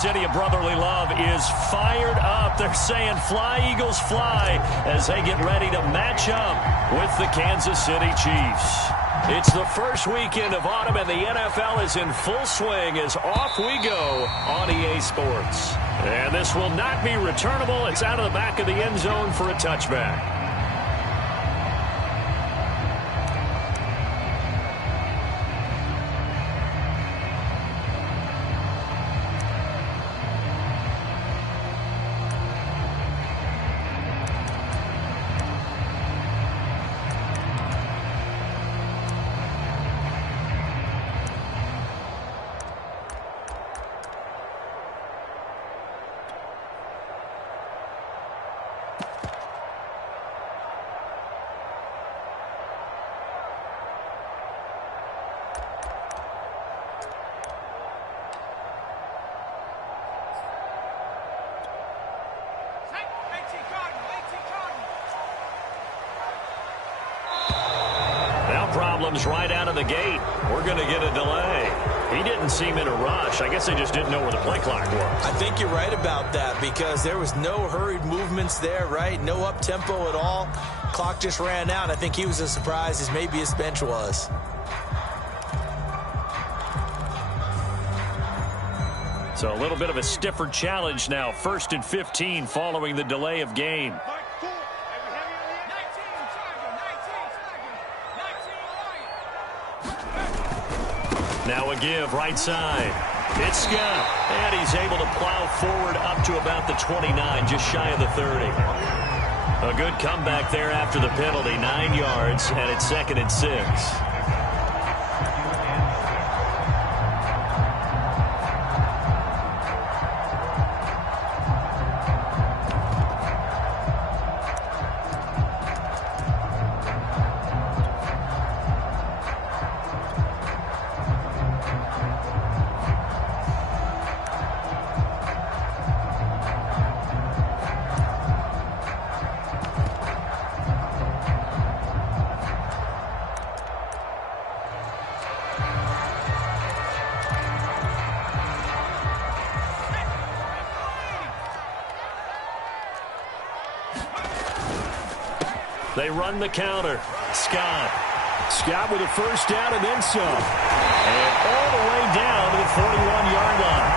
City of Brotherly Love is fired up. They're saying fly, Eagles, fly, as they get ready to match up with the Kansas City Chiefs. It's the first weekend of autumn, and the NFL is in full swing as off we go on EA Sports. And this will not be returnable. It's out of the back of the end zone for a touchback. Problems right out of the gate. We're going to get a delay. He didn't seem in a rush. I guess they just didn't know where the play clock was. I think you're right about that because there was no hurried movements there, right? No up-tempo at all. Clock just ran out. I think he was as surprised as maybe his bench was. So a little bit of a stiffer challenge now. 1st and 15 following the delay of game. Now a give right side. It's Scott. And he's able to plow forward up to about the 29, just shy of the 30. A good comeback there after the penalty. 9 yards, and it's 2nd and 6. They run the counter. Scott. Scott with a first down and then some. And all the way down to the 41-yard line.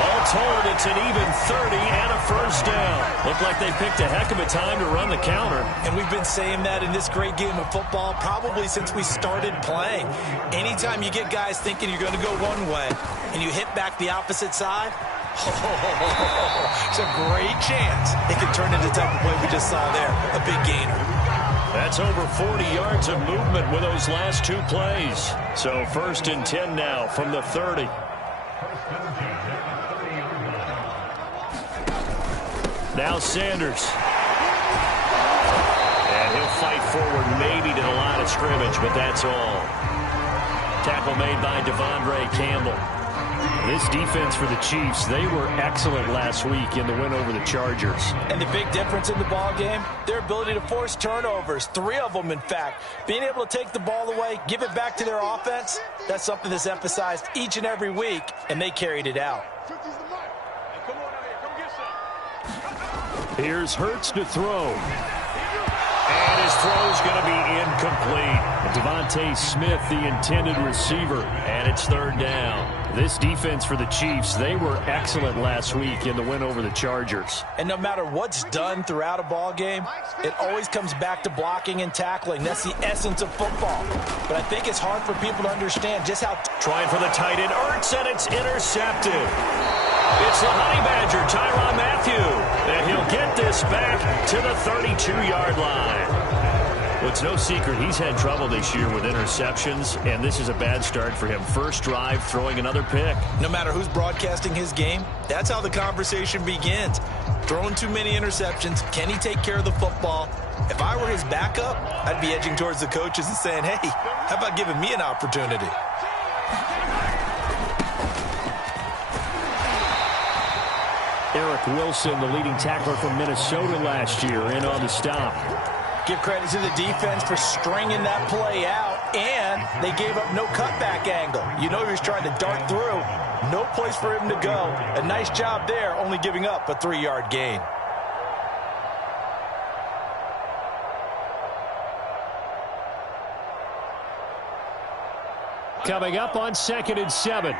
All told, it's an even 30 and a first down. Looked like they picked a heck of a time to run the counter. And we've been saying that in this great game of football probably since we started playing. Anytime you get guys thinking you're going to go one way and you hit back the opposite side, it's a great chance it can turn into the type of play we just saw there, a big gainer. That's over 40 yards of movement with those last 2 plays. So 1st and 10 now from the 30. Now Sanders. And he'll fight forward maybe to the line of scrimmage, but that's all. Tackle made by Devondre Campbell. This defense for the Chiefs, they were excellent last week in the win over the Chargers. And the big difference in the ball game, their ability to force turnovers, 3 of them in fact. Being able to take the ball away, give it back to their offense, that's something that's emphasized each and every week, and they carried it out. Here's Hurts to throw. And his throw's going to be incomplete. Devontae Smith, the intended receiver, and it's 3rd down. This defense for the Chiefs, they were excellent last week in the win over the Chargers. And no matter what's done throughout a ball game, it always comes back to blocking and tackling. That's the essence of football. But I think it's hard for people to understand just how... Trying for the tight end, Ertz, and it's intercepted. It's the Honey Badger, Tyrann Mathieu, and he'll get this back to the 32-yard line. Well, it's no secret he's had trouble this year with interceptions, and this is a bad start for him. First drive, throwing another pick. No matter who's broadcasting his game, that's how the conversation begins. Throwing too many interceptions, can he take care of the football? If I were his backup, I'd be edging towards the coaches and saying, hey, how about giving me an opportunity? Eric Wilson, the leading tackler from Minnesota last year, in on the stop. Give credit to the defense for stringing that play out, and they gave up no cutback angle. You know he was trying to dart through. No place for him to go. A nice job there, only giving up a 3-yard gain. Coming up on 2nd and 7.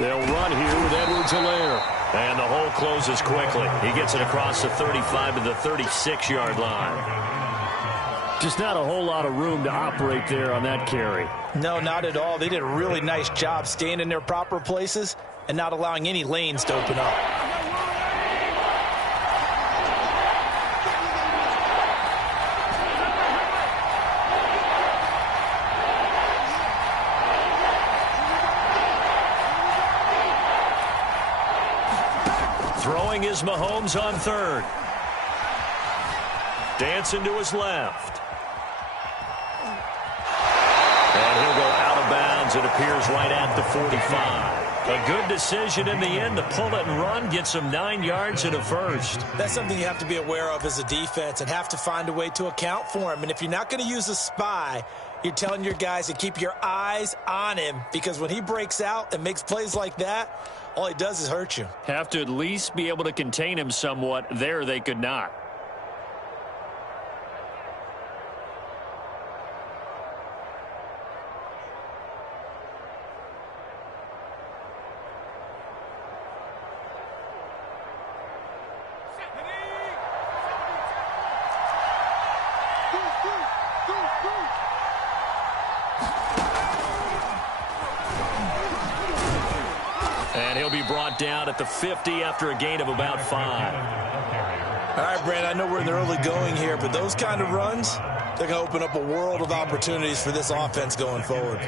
They'll run here with Edwards-Helaire. And the hole closes quickly. He gets it across the 35 to the 36-yard line. Just not a whole lot of room to operate there on that carry. No, not at all. They did a really nice job staying in their proper places and not allowing any lanes to open up. Throwing is Mahomes on 3rd. Dancing to his left. And he'll go out of bounds. It appears right at the 45. A good decision in the end to pull it and run, get some 9 yards and a first. That's something you have to be aware of as a defense and have to find a way to account for him. And if you're not going to use a spy, you're telling your guys to keep your eyes on him, because when he breaks out and makes plays like that, all he does is hurt you. Have to at least be able to contain him somewhat. There they could not. And he'll be brought down at the 50 after a gain of about 5. All right, Brandon, I know we're in the early going here, but those kind of runs, they're going to open up a world of opportunities for this offense going forward.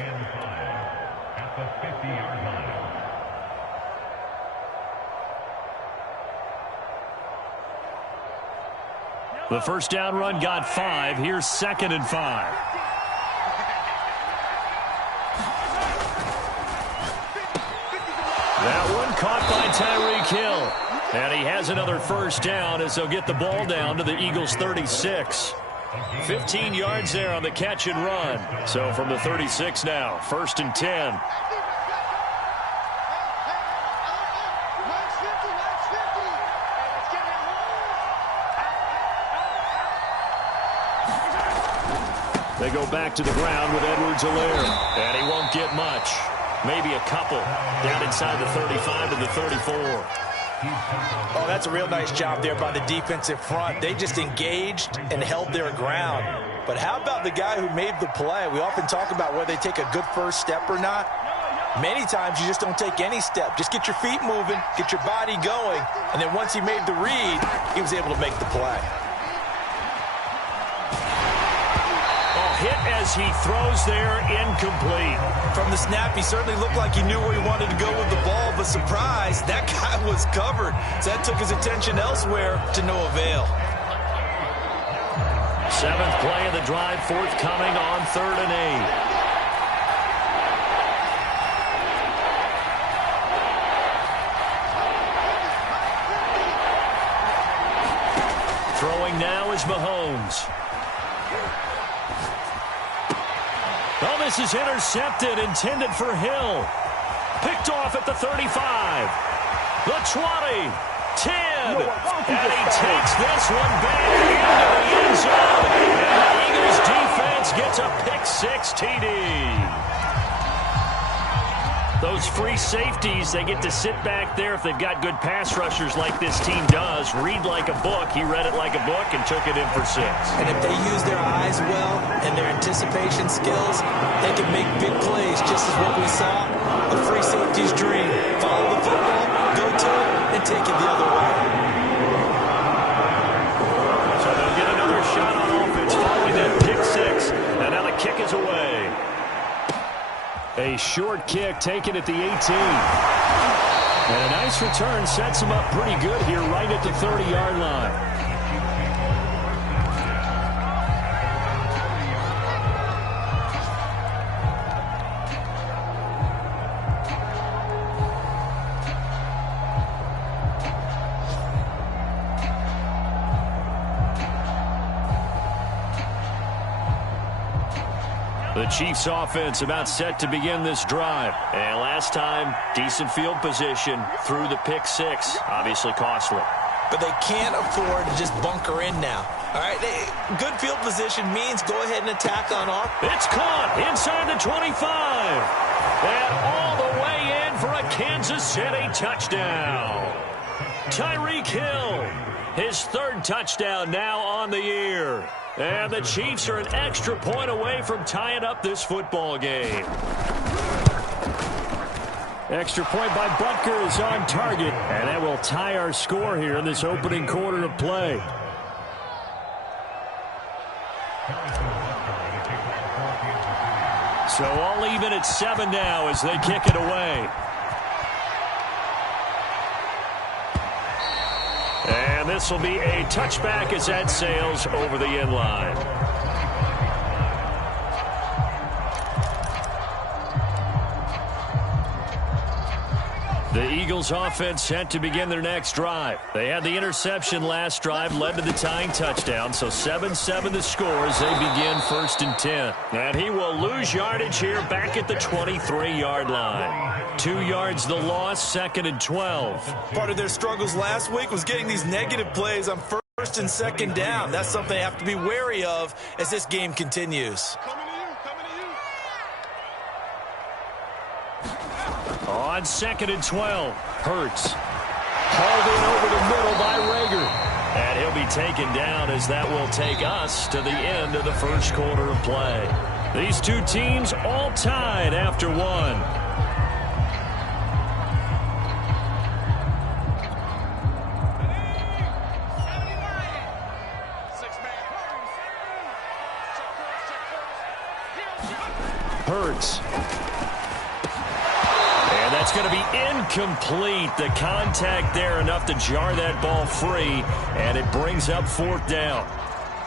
The first down run got 5. Here's 2nd and 5. That one caught by Tyreek Hill. And he has another first down as they'll get the ball down to the Eagles' 36. 15 yards there on the catch and run. So from the 36 now, 1st and 10. They go back to the ground with Edwards-Helaire. And he won't get much. Maybe a couple down inside the 35 to the 34. Oh, that's a real nice job there by the defensive front. They just engaged and held their ground. But how about the guy who made the play? We often talk about whether they take a good first step or not. Many times you just don't take any step. Just get your feet moving, get your body going, and then once he made the read, he was able to make the play. Hit as he throws there, incomplete. From the snap, he certainly looked like he knew where he wanted to go with the ball, but surprise, that guy was covered. So that took his attention elsewhere to no avail. 7th play of the drive, forthcoming on 3rd and 8. Throwing now is Mahomes. Oh, this is intercepted, intended for Hill. Picked off at the 35. The 20. 10. And he takes this one back into the end zone. And the Eagles defense gets a pick-6 TD. Those free safeties, they get to sit back there if they've got good pass rushers like this team does. Read like a book. He read it like a book and took it in for 6. And if they use their eyes well and their anticipation skills, they can make big plays, just as what we saw. The free safety's dream. Follow the football, go to it, and take it the other way. So they'll get another shot on offense following that pick-6. And now the kick is away. A short kick taken at the 18. And a nice return sets him up pretty good here right at the 30-yard line. The Chiefs offense about set to begin this drive. And last time, decent field position through the pick six. Obviously costly. But they can't afford to just bunker in now. All right, good field position means go ahead and attack on off. It's caught inside the 25. And all the way in for a Kansas City touchdown. Tyreek Hill, his third touchdown now on the year. And the Chiefs are an extra point away from tying up this football game. Extra point by Butker is on target, and that will tie our score here in this opening quarter of play. So all even at 7 now as they kick it away. And this will be a touchback as that sails over the end line. The Eagles offense set to begin their next drive. They had the interception last drive, led to the tying touchdown, so 7-7 the score as they begin 1st and 10. And he will lose yardage here back at the 23-yard line. 2 yards the loss, 2nd and 12. Part of their struggles last week was getting these negative plays on 1st and 2nd down. That's something they have to be wary of as this game continues. On 2nd and 12, Hurts. Hauled in over the middle by Rager. And he'll be taken down as that will take us to the end of the first quarter of play. These two teams all tied after one. Hurts. And that's going to be incomplete. The contact there enough to jar that ball free, and it brings up 4th down.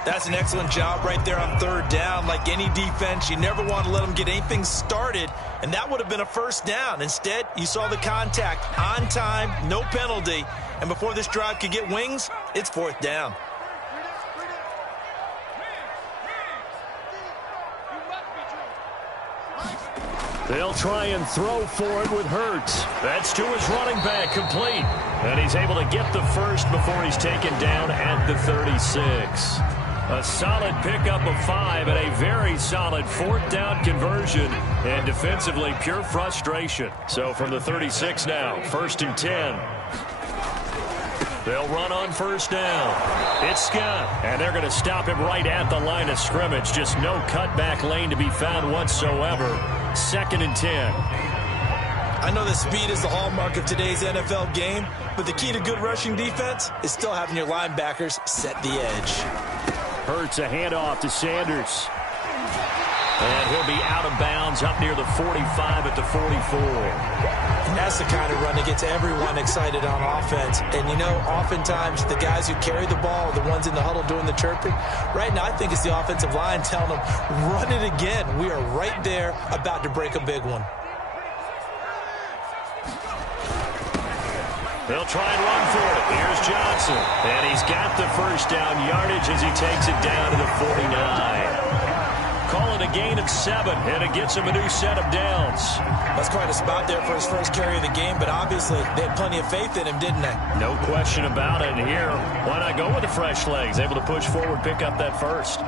That's an excellent job right there on 3rd down. Like any defense, you never want to let them get anything started, and that would have been a 1st down. Instead, you saw the contact on time, no penalty, and before this drive could get wings, it's 4th down. They'll try and throw for it with Hurts. That's to his running back, complete. And he's able to get the first before he's taken down at the 36. A solid pickup of 5 and a very solid 4th down conversion. And defensively, pure frustration. So from the 36 now, 1st and 10. They'll run on 1st down. It's Scott, and they're going to stop him right at the line of scrimmage. Just no cutback lane to be found whatsoever. 2nd and 10. I know that speed is the hallmark of today's NFL game, but the key to good rushing defense is still having your linebackers set the edge. Hurts a handoff to Sanders. And he'll be out of bounds up near the 45 at the 44. And that's the kind of run that gets everyone excited on offense. And, you know, oftentimes the guys who carry the ball are the ones in the huddle doing the chirping. Right now, I think it's the offensive line telling them, run it again. We are right there about to break a big one. They'll try and run for it. Here's Johnson. And he's got the 1st down yardage as he takes it down to the 49. Call it a gain of 7, and it gets him a new set of downs. That's quite a spot there for his first carry of the game, but obviously they had plenty of faith in him, didn't they? No question about it. And here, why not go with the fresh legs? Able to push forward, pick up that first.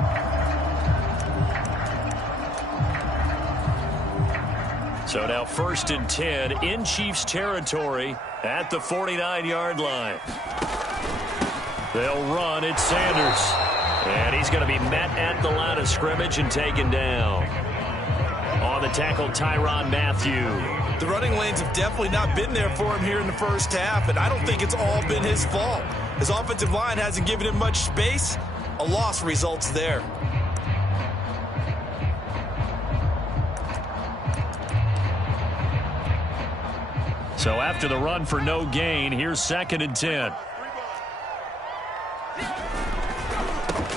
So now 1st and 10 in Chiefs territory at the 49-yard line. They'll run. It's Sanders. And he's going to be met at the line of scrimmage and taken down. On the tackle, Tyrann Mathieu. The running lanes have definitely not been there for him here in the first half, and I don't think it's all been his fault. His offensive line hasn't given him much space. A loss results there. So after the run for no gain, here's 2nd and 10.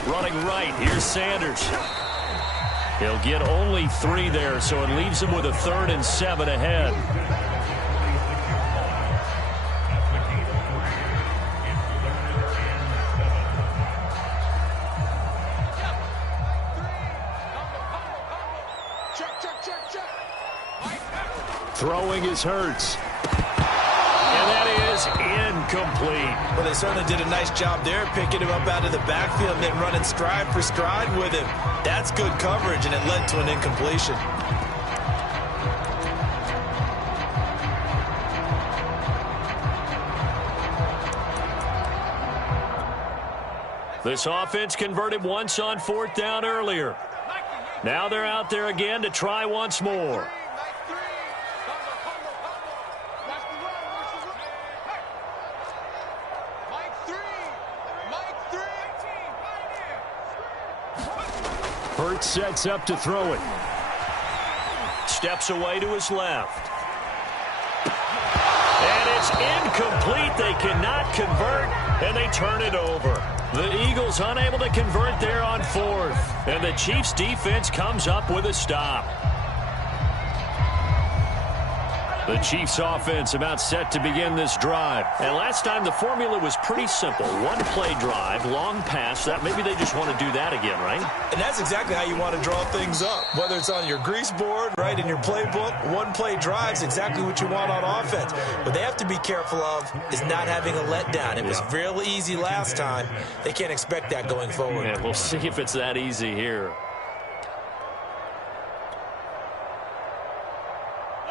Running right, here's Sanders. He'll get only 3 there, so it leaves him with a 3rd and 7 ahead. Throwing is Hurts. And that is incomplete. Well, they certainly did a nice job there, picking him up out of the backfield and then running stride for stride with him. That's good coverage, and it led to an incompletion. This offense converted once on 4th down earlier. Now they're out there again to try once more. Hurts sets up to throw it. Steps away to his left. And it's incomplete. They cannot convert, and they turn it over. The Eagles unable to convert there on 4th. And the Chiefs defense comes up with a stop. The Chiefs offense about set to begin this drive. And last time the formula was pretty simple. One play drive, long pass. That maybe they just want to do that again, right? And that's exactly how you want to draw things up. Whether it's on your grease board, right, in your playbook, one play drive is exactly what you want on offense. What they have to be careful of is not having a letdown. It was real easy last time. They can't expect that going forward. Yeah, we'll see if it's that easy here.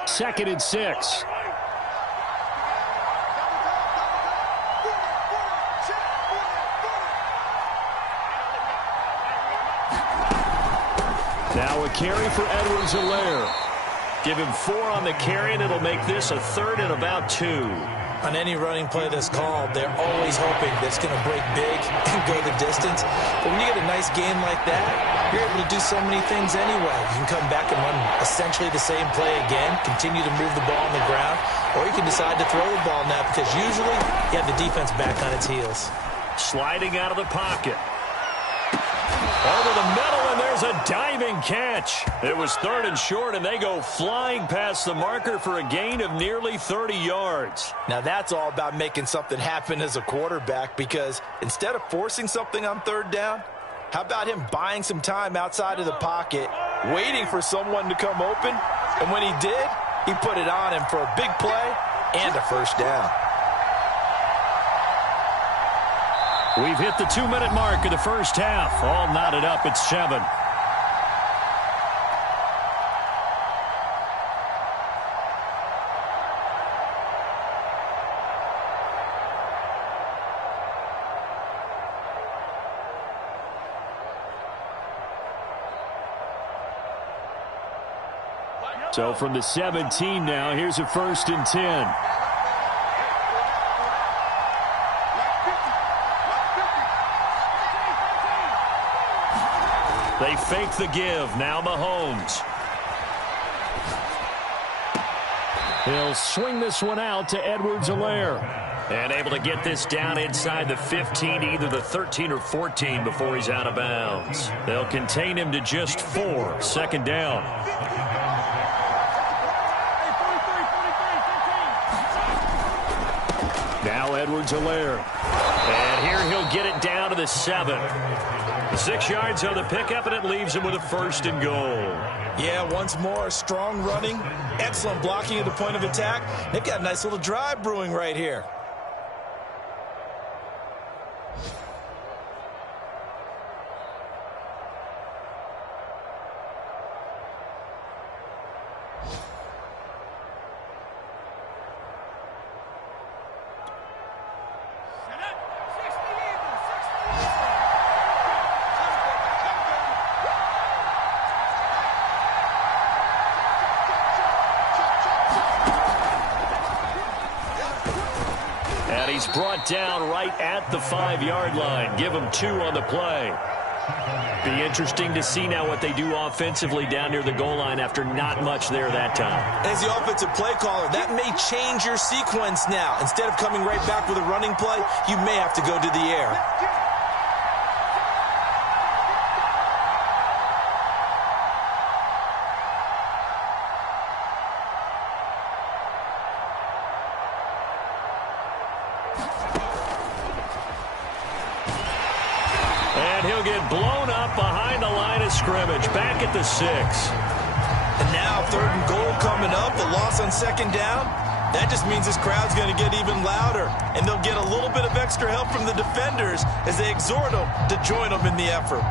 2nd and 6. Now a carry for Edwards-Helaire. Give him 4 on the carry, and it'll make this a 3rd and about 2. On any running play that's called, they're always hoping that it's going to break big and go the distance. But when you get a nice game like that, you're able to do so many things anyway. You can come back and run essentially the same play again, continue to move the ball on the ground, or you can decide to throw the ball now because usually you have the defense back on its heels. Sliding out of the pocket. Over the middle, and there's a diving catch. It was 3rd and short, and they go flying past the marker for a gain of nearly 30 yards. Now that's all about making something happen as a quarterback, because instead of forcing something on 3rd down, how about him buying some time outside of the pocket, waiting for someone to come open, and when he did, he put it on him for a big play and a 1st down. We've hit the 2-minute mark of the first half. All knotted up at 7. So from the 17 now, here's a 1st and 10. They fake the give. Now Mahomes. He'll swing this one out to Edwards-Helaire. And able to get this down inside the 15, either the 13 or 14 before he's out of bounds. They'll contain him to just 4. 2nd down. Now Edwards-Helaire. And here he'll get it down to the 7. 6 yards on the pickup, and it leaves him with a 1st and goal. Yeah, once more, strong running, excellent blocking at the point of attack. They've got a nice little drive brewing right here. He's brought down right at the 5-yard line. Give him 2 on the play. Be interesting to see now what they do offensively down near the goal line after not much there that time. As the offensive play caller, that may change your sequence now. Instead of coming right back with a running play, you may have to go to the air. And he'll get blown up behind the line of scrimmage, back at the 6. And Now 3rd and goal coming up. The loss on 2nd down. That just means this crowd's going to get even louder, and they'll get a little bit of extra help from the defenders as they exhort them to join them in the effort.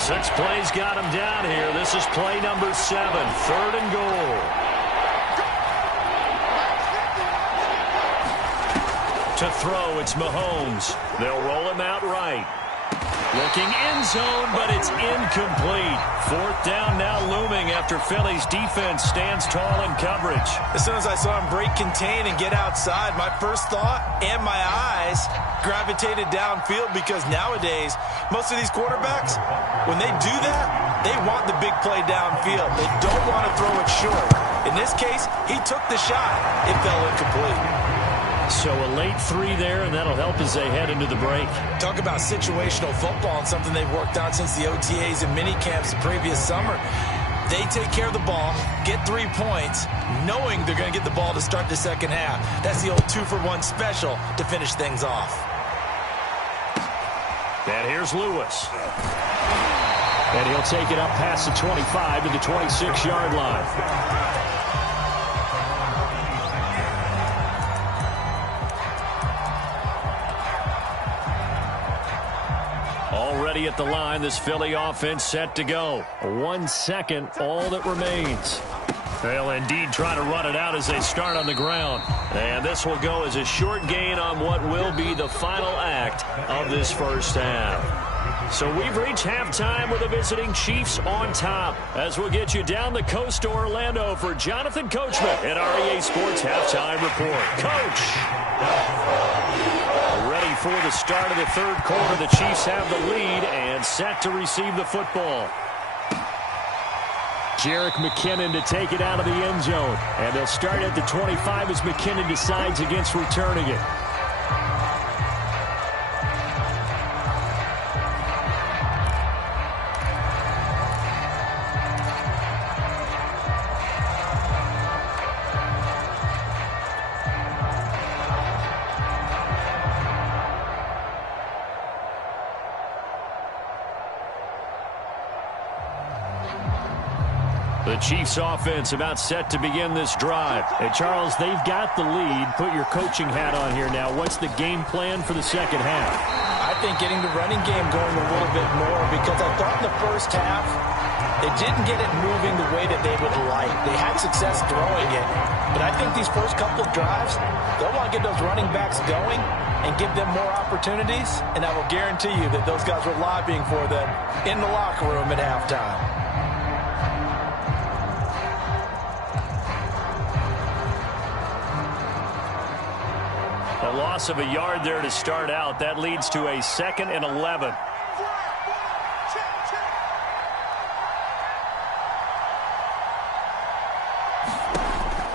Six plays got him down here. This is play number 7, 3rd and goal. To throw, it's Mahomes. They'll roll him out right. Looking end zone, but it's incomplete. 4th down now looming after Philly's defense stands tall in coverage. As soon as I saw him break contain and get outside, my first thought and my eyes gravitated downfield, because nowadays, most of these quarterbacks, when they do that, they want the big play downfield. They don't want to throw it short. In this case, he took the shot. It fell incomplete. So a late 3 there, and that'll help as they head into the break. Talk about situational football and something they've worked on since the OTAs and mini camps the previous summer. They take care of the ball, get 3 points, knowing they're going to get the ball to start the second half. That's the old 2-for-1 special to finish things off. And here's Lewis. And he'll take it up past the 25 to the 26-yard line. Already at the line, this Philly offense set to go. 1 second, all that remains. They'll indeed try to run it out as they start on the ground. And this will go as a short gain on what will be the final act of this first half. So we've reached halftime with the visiting Chiefs on top, as we'll get you down the coast to Orlando for Jonathan Coachman at REA Sports Halftime Report. Coach! Ready for the start of the 3rd quarter. The Chiefs have the lead and set to receive the football. Jerick McKinnon to take it out of the end zone. And they'll start at the 25 as McKinnon decides against returning it. The Chiefs offense about set to begin this drive. Hey, Charles, they've got the lead. Put your coaching hat on here now. What's the game plan for the second half? I think getting the running game going a little bit more, because I thought in the first half they didn't get it moving the way that they would like. They had success throwing it, but I think these first couple of drives, they'll want to get those running backs going and give them more opportunities, and I will guarantee you that those guys were lobbying for them in the locker room at halftime. A loss of a yard there to start out. That leads to a 2nd and 11.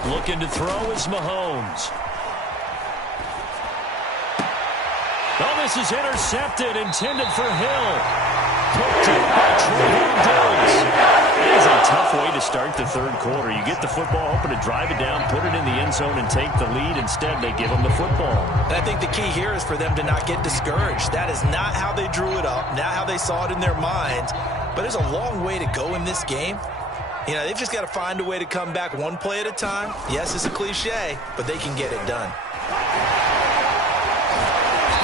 Looking to throw is Mahomes. Oh, this is intercepted, intended for Hill. Picked up by Trevon Diggs. It is a tough way to start the 3rd quarter. You get the football, hoping to drive it down, put it in the end zone, and take the lead. Instead, they give them the football. And I think the key here is for them to not get discouraged. That is not how they drew it up, not how they saw it in their minds. But there's a long way to go in this game. You know, they've just got to find a way to come back one play at a time. Yes, it's a cliche, but they can get it done.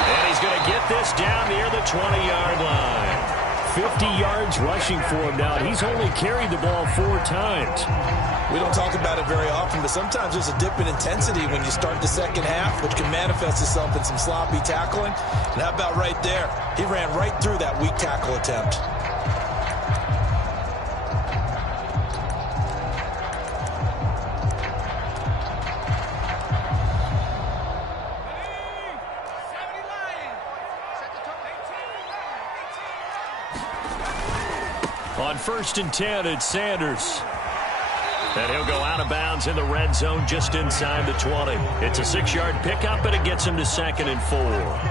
And he's going to get this down near the 20-yard line. 50 yards rushing for him now. He's only carried the ball 4 times. We don't talk about it very often, but sometimes there's a dip in intensity when you start the second half, which can manifest itself in some sloppy tackling. And how about right there? He ran right through that weak tackle attempt. On 1st and 10, it's Sanders. And he'll go out of bounds in the red zone just inside the 20. It's a 6-yard pickup, and it gets him to 2nd and 4.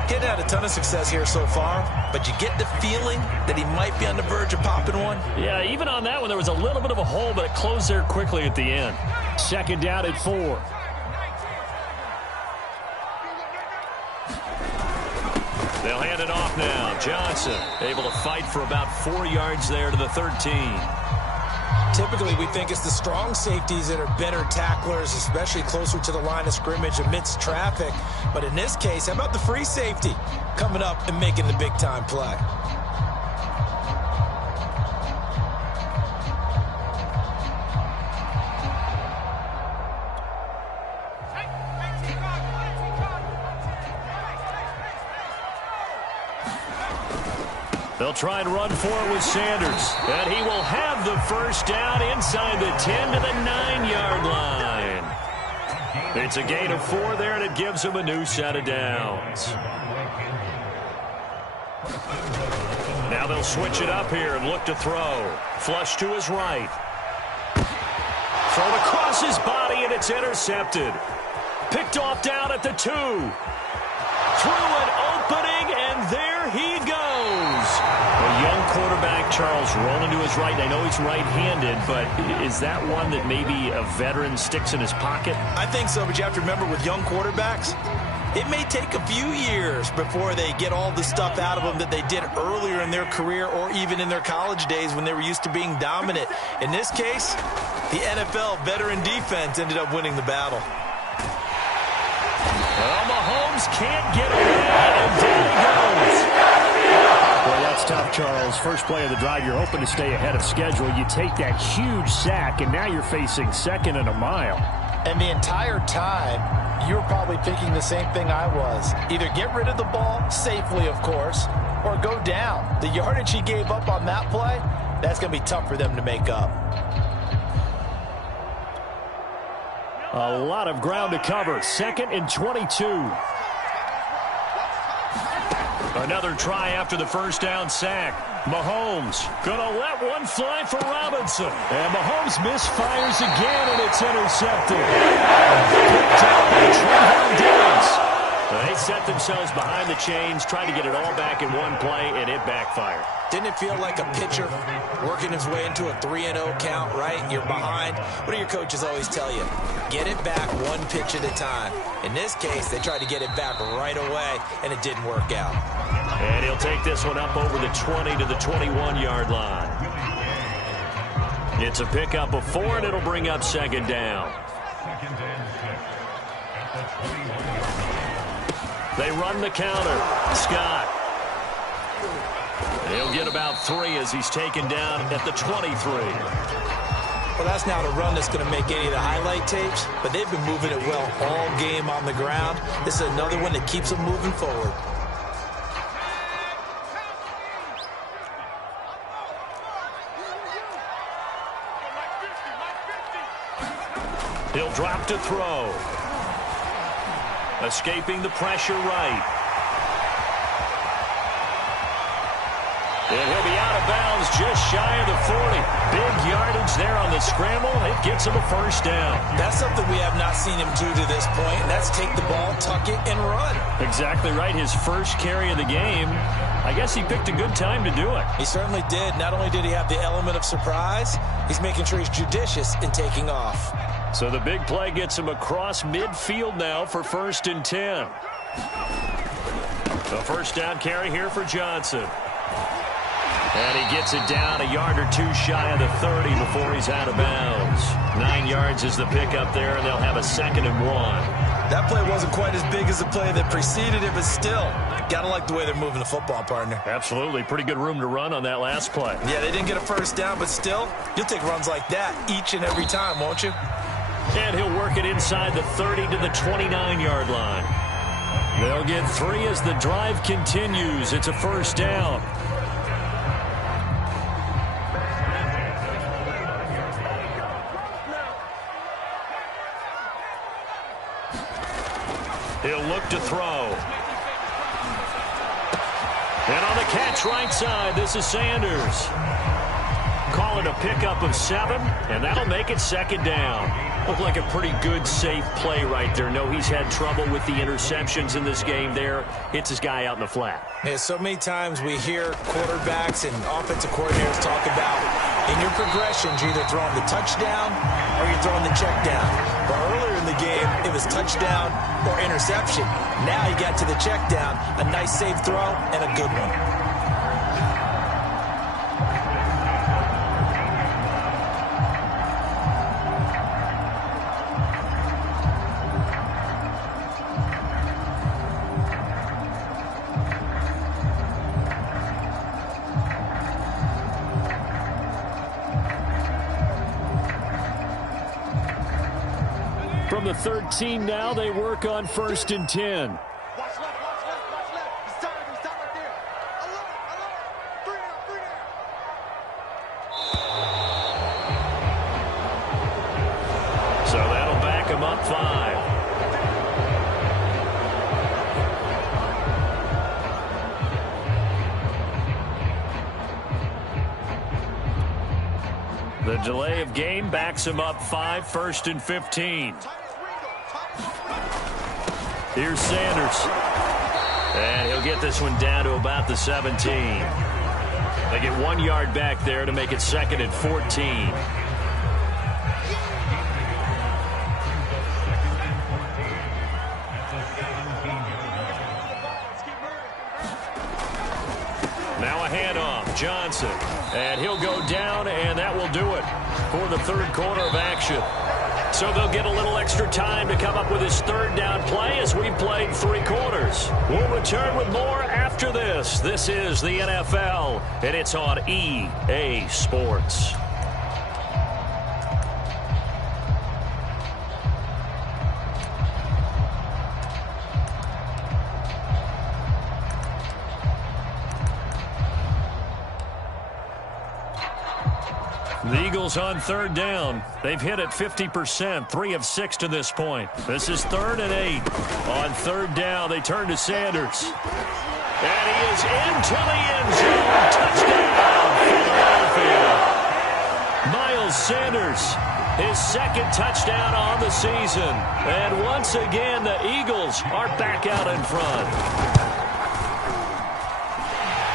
Getting had a ton of success here so far, but you get the feeling that he might be on the verge of popping one. Yeah, even on that one, there was a little bit of a hole, but it closed there quickly at the end. 2nd down at 4. They'll hand it off now. Johnson able to fight for about 4 yards there to the 13. Typically, we think it's the strong safeties that are better tacklers, especially closer to the line of scrimmage amidst traffic. But in this case, how about the free safety coming up and making the big-time play? They'll try and run for it with Sanders. And he will have the first down inside the 10 to the 9-yard line. It's a gain of 4 there, and it gives him a new set of downs. Now they'll switch it up here and look to throw. Flush to his right. Thrown across his body, and it's intercepted. Picked off down at the 2. Through an opening, and there he goes. A young quarterback, Charles, rolling to his right. I know he's right-handed, but is that one that maybe a veteran sticks in his pocket? I think so, but you have to remember with young quarterbacks, it may take a few years before they get all the stuff out of them that they did earlier in their career or even in their college days when they were used to being dominant. In this case, the NFL veteran defense ended up winning the battle. Well, Mahomes can't get away, and there he goes. Boy, that's tough, Charles. First play of the drive, you're hoping to stay ahead of schedule. You take that huge sack, and now you're facing 2nd and a mile. And the entire time, you're probably thinking the same thing I was. Either get rid of the ball, safely, of course, or go down. The yardage he gave up on that play, that's going to be tough for them to make up. A lot of ground to cover. 2nd and 22. Another try after the first down sack. Mahomes gonna let one fly for Robinson. And Mahomes misfires again, and it's intercepted. Picked out by Trevon Diggs. They set themselves behind the chains, trying to get it all back in one play, and it backfired. Didn't it feel like a pitcher working his way into a 3-0 count, right? You're behind. What do your coaches always tell you? Get it back one pitch at a time. In this case, they tried to get it back right away, and it didn't work out. And he'll take this one up over the 20 to the 21-yard line. It's a pickup of 4, and it'll bring up 2nd down. They run the counter. Scott. He'll get about 3 as he's taken down at the 23. Well, that's not a run that's going to make any of the highlight tapes, but they've been moving it well all game on the ground. This is another one that keeps them moving forward. He'll drop to throw. Escaping the pressure right. And he'll be out of bounds just shy of the 40. Big yardage there on the scramble. It gets him a first down. That's something we have not seen him do to this point, and that's take the ball, tuck it, and run. Exactly right. His first carry of the game. I guess he picked a good time to do it. He certainly did. Not only did he have the element of surprise, he's making sure he's judicious in taking off. So the big play gets him across midfield now for 1st and 10. The first down carry here for Johnson. And he gets it down a yard or 2 shy of the 30 before he's out of bounds. 9 yards is the pickup there, and they'll have a 2nd and 1. That play wasn't quite as big as the play that preceded it, but still, gotta like the way they're moving the football, partner. Absolutely. Pretty good room to run on that last play. Yeah, they didn't get a first down, but still, you'll take runs like that each and every time, won't you? And he'll work it inside the 30 to the 29-yard line. They'll get 3 as the drive continues. It's a first down. He'll look to throw. And on the catch right side, this is Sanders. Call it a pickup of 7, and that'll make it 2nd down. Looked like a pretty good, safe play right there. No, he's had trouble with the interceptions in this game there. Hits his guy out in the flat. Yeah, so many times we hear quarterbacks and offensive coordinators talk about in your progressions, you're either throwing the touchdown or you're throwing the check down. But earlier in the game, it of his touchdown or interception. Now he got to the check down, a nice safe throw, and a good one. From the 13 now, they work on 1st and 10. Watch left, watch left, watch left. He's tied right there. Alert, alert. 3 down. So that'll back him up 5. The delay of game backs him up 5, 1st and 15. Here's Sanders. And he'll get this one down to about the 17. They get 1 yard back there to make it 2nd and 14. Now a handoff. Johnson. And he'll go down, and that will do it for the 3rd quarter of action. So they'll get a little extra time to come up with his 3rd down play as we've played 3 quarters. We'll return with more after this. This is the NFL, and it's on EA Sports. The Eagles on 3rd down. They've hit it 50%, 3 of 6 to this point. This is 3rd and 8. On 3rd down, they turn to Sanders. And he is into the end zone. Touchdown, Philadelphia. Miles Sanders, his 2nd touchdown on the season. And once again, the Eagles are back out in front.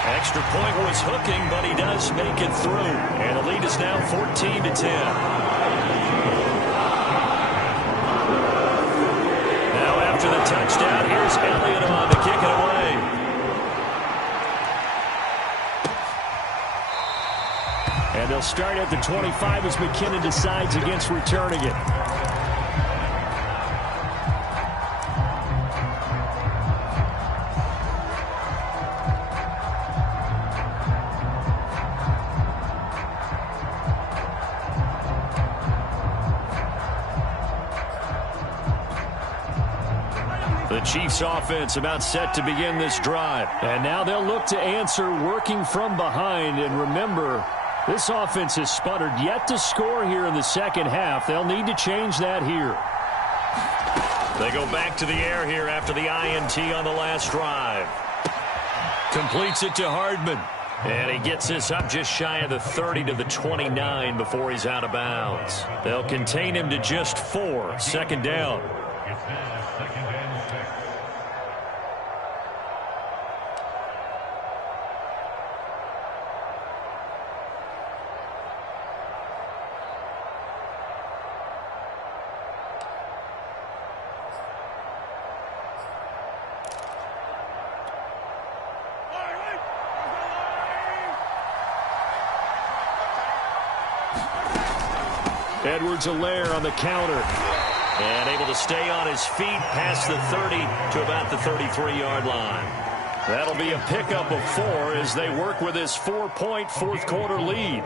Extra point was hooking, but he does make it through. And the lead is now 14-10. Now after the touchdown, here's Elliott on to kick it away. And they'll start at the 25 as McKinnon decides against returning it. The Chiefs offense about set to begin this drive. And now they'll look to answer working from behind. And remember, this offense has sputtered yet to score here in the 2nd half. They'll need to change that here. They go back to the air here after the INT on the last drive. Completes it to Hardman. And he gets this up just shy of the 30 to the 29 before he's out of bounds. They'll contain him to just 4. 2nd down. Edwards-Helaire on the counter. And able to stay on his feet past the 30 to about the 33-yard line. That'll be a pickup of 4 as they work with this 4-point 4th quarter lead.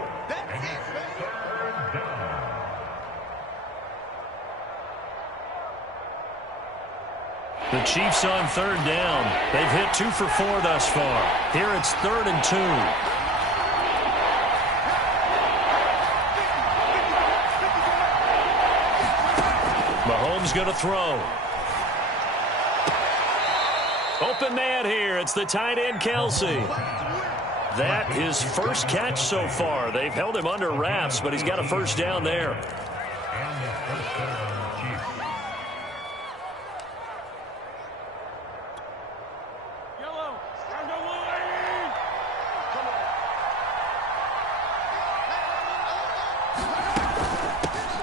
The Chiefs on 3rd down. They've hit 2 for 4 thus far. Here it's 3rd and 2. Mahomes going to throw. Open man here. It's the tight end, Kelsey. That his first catch so far. They've held him under wraps, but he's got a 1st down there.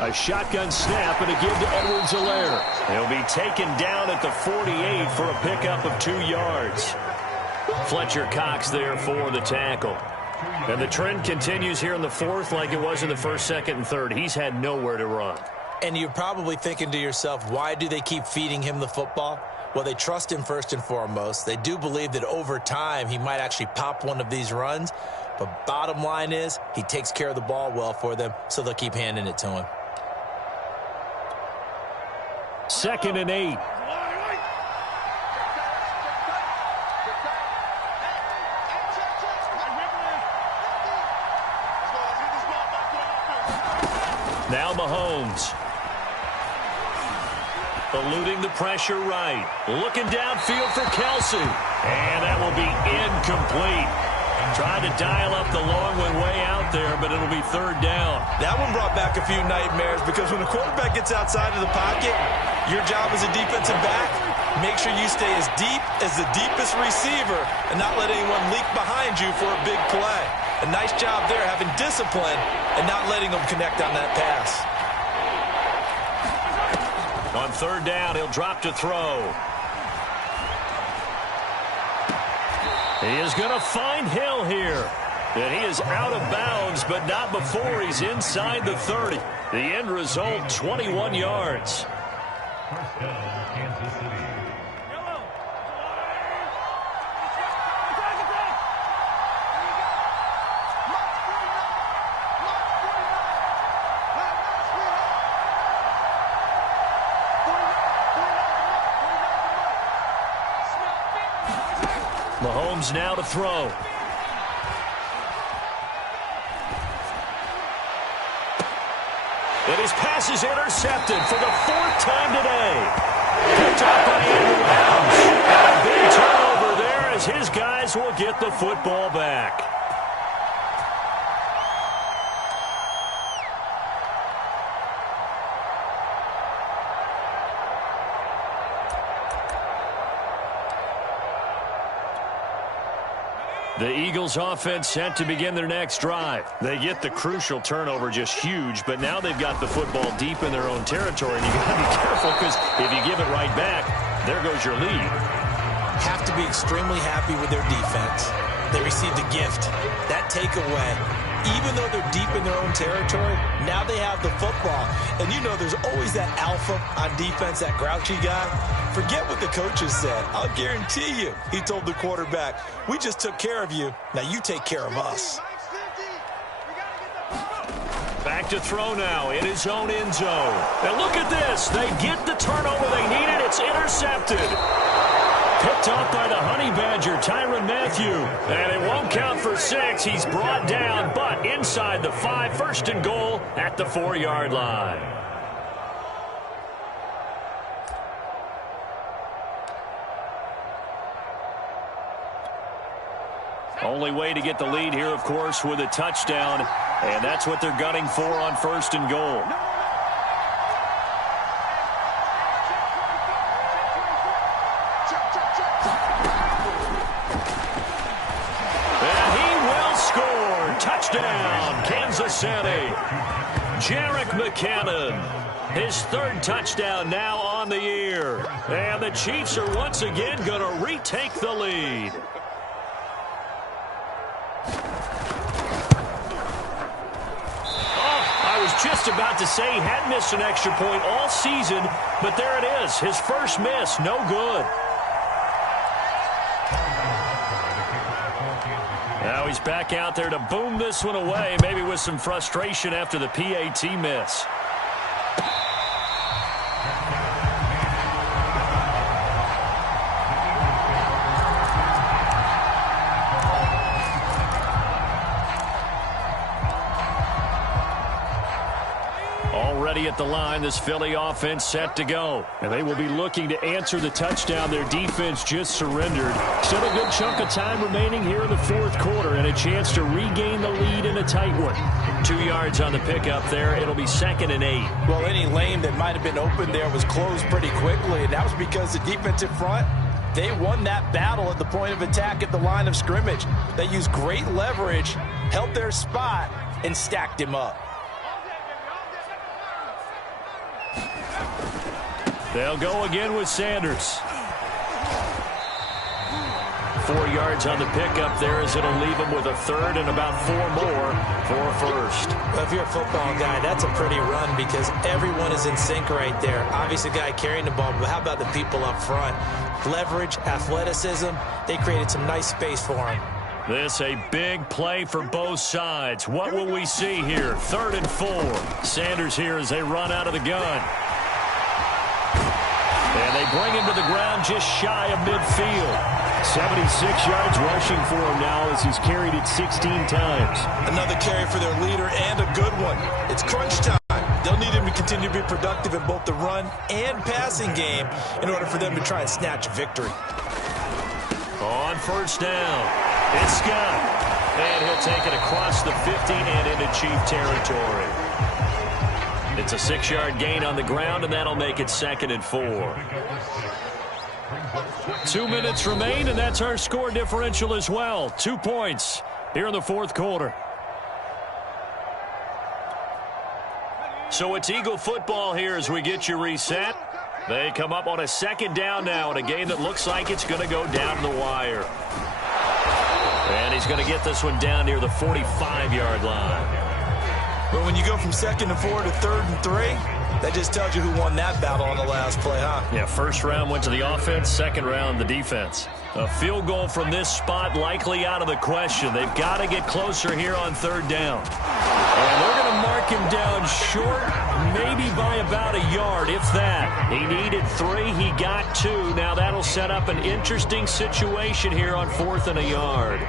A A shotgun snap and a give to Edwards-Helaire. He'll be taken down at the 48 for a pickup of 2 yards. Fletcher Cox there for the tackle. And the trend continues here in the fourth like it was in the first, second, and third. He's had nowhere to run. And you're probably thinking to yourself, why do they keep feeding him the football? Well, they trust him first and foremost. They do believe that over time he might actually pop one of these runs. But bottom line is he takes care of the ball well for them, so they'll keep handing it to him. 2nd and 8. Now Mahomes. Eluding the pressure right. Looking downfield for Kelsey. And that will be incomplete. Tried to dial up the long one way out there, but it'll be 3rd down. That one brought back a few nightmares because when a quarterback gets outside of the pocket, your job as a defensive back, make sure you stay as deep as the deepest receiver and not let anyone leak behind you for a big play. A nice job there having discipline and not letting them connect on that pass. On 3rd down, he'll drop to throw. He is going to find Hill here. And he is out of bounds, but not before he's inside the 30. The end result, 21 yards. Mahomes now to throw. And his pass is intercepted for the 4th time today. Picked up by Andrew Adams. And a big turnover there as his guys will get the football back. The Eagles offense set to begin their next drive. They get the crucial turnover, just huge, but now they've got the football deep in their own territory, and you got to be careful because if you give it right back, there goes your lead. Have to be extremely happy with their defense. They received a gift. That takeaway, even though they're deep in their own territory, now they have the football. And you know there's always that alpha on defense, that grouchy guy. Forget what the coaches said. I'll guarantee you, he told the quarterback, we just took care of you. Now you take care of us. Back to throw now in his own end zone. And look at this. They get the turnover they needed. It's intercepted. Picked up by the Honey Badger, Tyrann Mathieu. And it won't count for 6. He's brought down, but inside the 5. 1st and goal at the 4-yard line. Only way to get the lead here, of course, with a touchdown. And that's what they're gunning for on 1st and goal. And he will score. Touchdown, Kansas City. Jerick McKinnon. His 3rd touchdown now on the year. And the Chiefs are once again going to retake the lead. Just about to say he hadn't missed an extra point all season, but there it is. His first miss, no good. Now he's back out there to boom this one away, maybe with some frustration after the PAT miss. At the line, this Philly offense set to go. And they will be looking to answer the touchdown their defense just surrendered. Still a good chunk of time remaining here in the 4th quarter and a chance to regain the lead in a tight one. 2 yards on the pickup there. It'll be 2nd and 8. Well, any lane that might have been open there was closed pretty quickly, and that was because the defensive front, they won that battle at the point of attack at the line of scrimmage. They used great leverage, held their spot, and stacked him up. They'll go again with Sanders. 4 yards on the pickup there as it'll leave him with a third and about 4 more for a first. Well, if you're a football guy, that's a pretty run because everyone is in sync right there. Obviously, the guy carrying the ball, but how about the people up front? Leverage, athleticism, they created some nice space for him. This a big play for both sides. What will we see here? 3rd and 4. Sanders here as they run out of the gun. And they bring him to the ground just shy of midfield. 76 yards rushing for him now as he's carried it 16 times. Another carry for their leader and a good one. It's crunch time. They'll need him to continue to be productive in both the run and passing game in order for them to try and snatch a victory. On first down, it's Scott. And he'll take it across the 50 and into Chief territory. It's a 6-yard gain on the ground, and that'll make it 2nd and 4. 2 minutes remain, and that's our score differential as well. 2 points here in the 4th quarter. So it's Eagle football here as we get you reset. They come up on a 2nd down now in a game that looks like it's going to go down the wire. And he's going to get this one down near the 45-yard line. But when you go from 2nd and 4 to 3rd and 3, that just tells you who won that battle on the last play, huh? Yeah, first round went to the offense, 2nd round the defense. A field goal from this spot likely out of the question. They've got to get closer here on 3rd down. And they're going to mark him down short, maybe by about a yard, if that. He needed 3, he got 2. Now that'll set up an interesting situation here on 4th and a yard.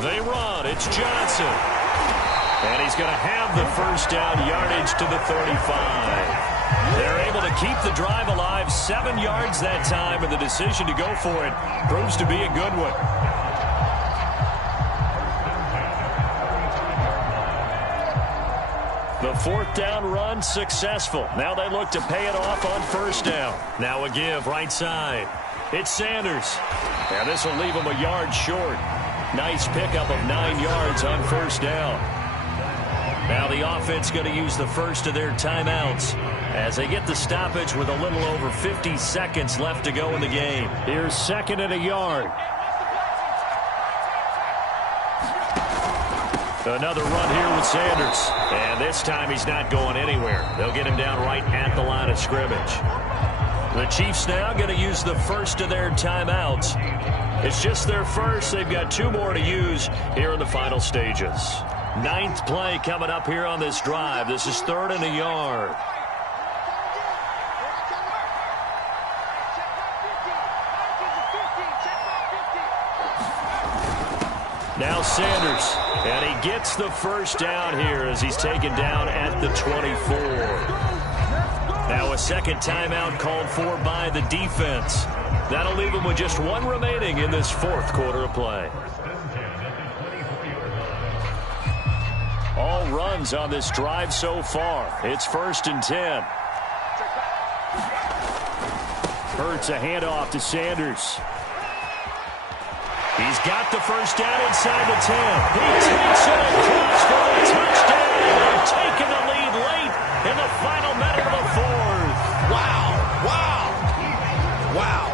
They run. It's Johnson. And he's going to have the first down yardage to the 35. They're able to keep the drive alive. 7 yards that time, and the decision to go for it proves to be a good one. The 4th down run successful. Now they look to pay it off on first down. Now a give right side. It's Sanders. And this will leave him a yard short. Nice pickup of 9 yards on first down. Now the offense going to use the first of their timeouts as they get the stoppage with a little over 50 seconds left to go in the game. Here's 2nd and a yard. Another run here with Sanders. And this time he's not going anywhere. They'll get him down right at the line of scrimmage. The Chiefs now going to use the first of their timeouts. It's just their first. They've got 2 more to use here in the final stages. 9th play coming up here on this drive. This is 3rd and a yard. Now Sanders, and he gets the first down here as he's taken down at the 24. Now a 2nd timeout called for by the defense. That'll leave him with just 1 remaining in this 4th quarter of play. All runs on this drive so far. It's 1st and 10. Hurts a handoff to Sanders. He's got the first down inside the 10. He takes it across for a touchdown. They're taking the lead late in the final minute of the 4th. Wow.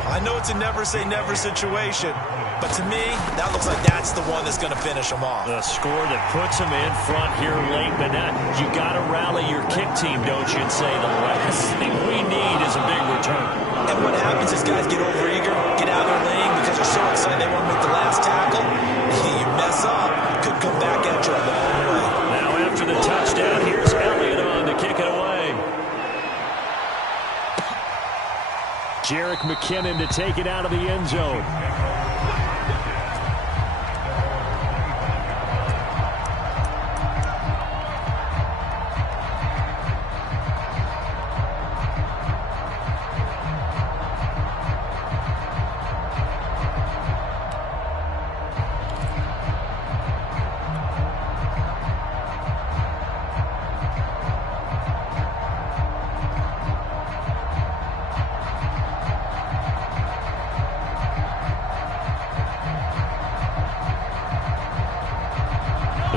I know it's a never-say-never situation, but to me, that looks like that's the one that's going to finish them off. The score that puts them in front here late, but now you got to rally your kick team, don't you, and say the last thing we need is a big return. And what happens is guys get overeager, get out of their lane because they're so excited they want to make the last tackle. You mess up, could come back at you a long way. Now after the touchdown, here's Elliott on to kick it away. Jerick McKinnon to take it out of the end zone.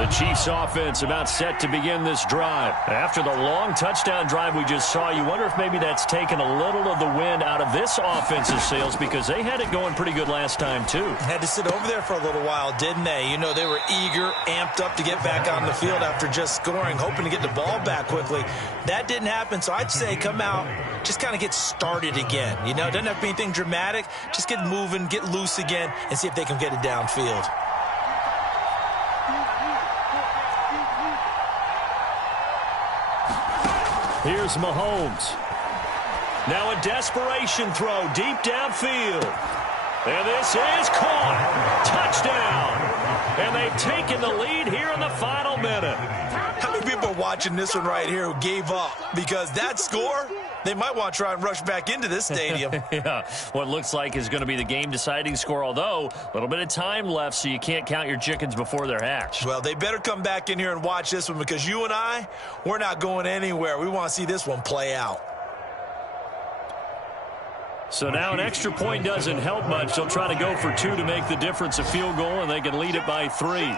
Chiefs offense about set to begin this drive. After the long touchdown drive we just saw, you wonder if maybe that's taken a little of the wind out of this offense's sails because they had it going pretty good last time too. Had to sit over there for a little while, didn't they? You know, they were eager, amped up to get back on the field after just scoring, hoping to get the ball back quickly. That didn't happen, so I'd say come out, just kind of get started again. You know, it doesn't have to be anything dramatic. Just get moving, get loose again, and see if they can get it downfield. Here's Mahomes. Now a desperation throw deep downfield. And this is caught. Touchdown. And they've taken the lead here in the final minute. How many people are watching this one right here who gave up? Because that score, they might want to try and rush back into this stadium. Yeah, what looks like is going to be the game-deciding score, although a little bit of time left, so you can't count your chickens before they're hatched. Well, they better come back in here and watch this one because you and I, we're not going anywhere. We want to see this one play out. So now an extra point doesn't help much. They'll try to go for 2 to make the difference a field goal, and they can lead it by 3.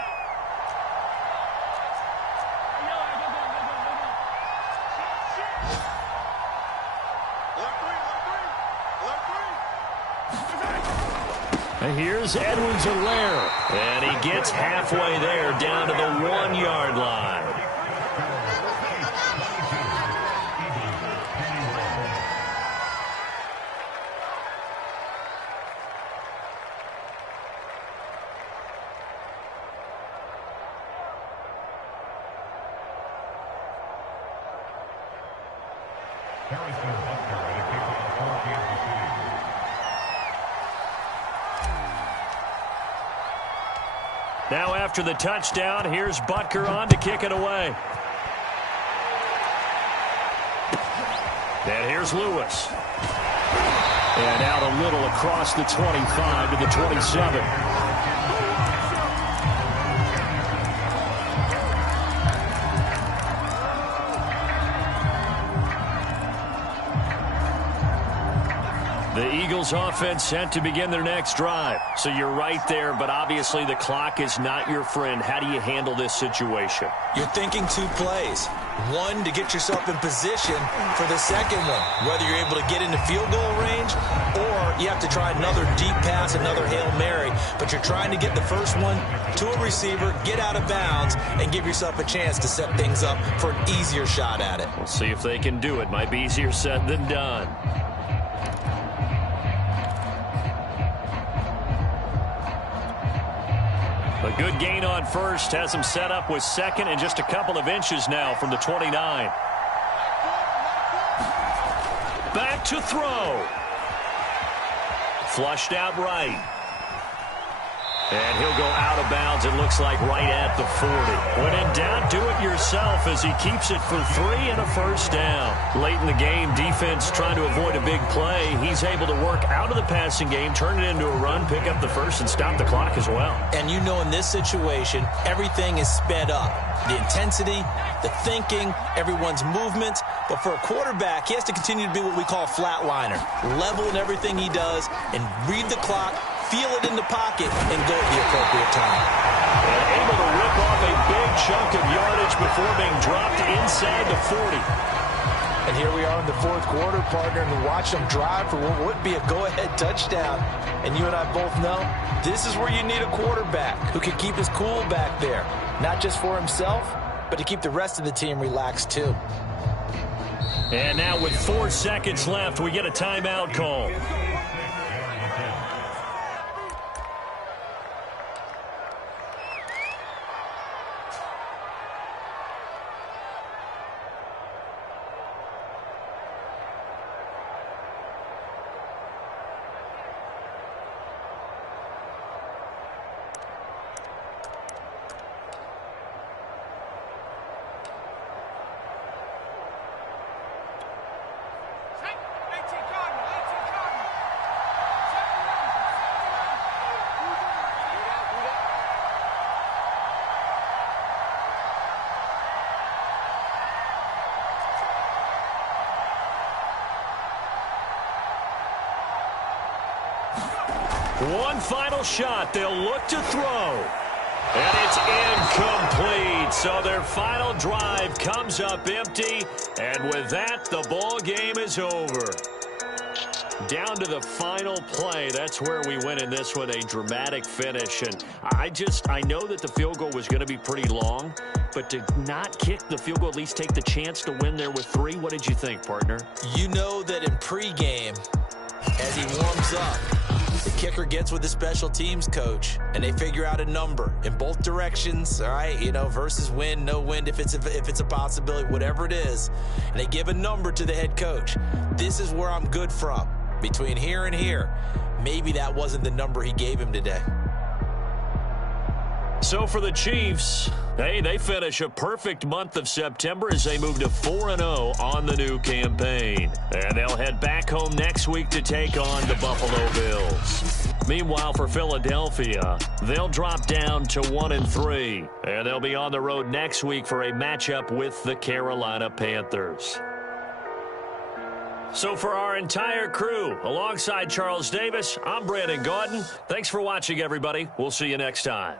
And here's Edwards-Helaire. And he gets halfway there down to the 1-yard line. Now after the touchdown, here's Butker on to kick it away. And here's Lewis. And out a little across the 25 to the 27. The Eagles offense set to begin their next drive. So you're right there, but obviously the clock is not your friend. How do you handle this situation? You're thinking 2 plays. One, to get yourself in position for the second one, whether you're able to get into field goal range or you have to try another deep pass, another Hail Mary. But you're trying to get the first one to a receiver, get out of bounds, and give yourself a chance to set things up for an easier shot at it. We'll see if they can do it. Might be easier said than done. A good gain on first has him set up with second and just a couple of inches now from the 29. Back to throw. Flushed out right. And he'll go out of bounds, it looks like, right at the 40. When in doubt, do it yourself as he keeps it for 3 and a first down. Late in the game, defense trying to avoid a big play. He's able to work out of the passing game, turn it into a run, pick up the first, and stop the clock as well. And you know in this situation, everything is sped up. The intensity, the thinking, everyone's movement. But for a quarterback, he has to continue to be what we call a flatliner. Level in everything he does and read the clock, feel it in the pocket, and go at the appropriate time. And able to rip off a big chunk of yardage before being dropped inside the 40. And here we are in the 4th quarter, partner, and watch them drive for what would be a go-ahead touchdown. And you and I both know this is where you need a quarterback who can keep his cool back there, not just for himself, but to keep the rest of the team relaxed too. And now with 4 seconds left, we get a timeout call. One final shot. They'll look to throw. And it's incomplete. So their final drive comes up empty. And with that, the ball game is over. Down to the final play. That's where we win in this one, a dramatic finish. And I know that the field goal was going to be pretty long, but to not kick the field goal, at least take the chance to win there with 3, what did you think, partner? You know that in pregame, as he warms up, the kicker gets with the special teams coach, and they figure out a number in both directions, all right, versus wind, no wind, if it's a possibility, whatever it is, and they give a number to the head coach. This is where I'm good from. Between here and here, maybe that wasn't the number he gave him today. So for the Chiefs, they finish a perfect month of September as they move to 4-0 on the new campaign. And they'll head back home next week to take on the Buffalo Bills. Meanwhile, for Philadelphia, they'll drop down to 1-3. And they'll be on the road next week for a matchup with the Carolina Panthers. So for our entire crew, alongside Charles Davis, I'm Brandon Gaudin. Thanks for watching, everybody. We'll see you next time.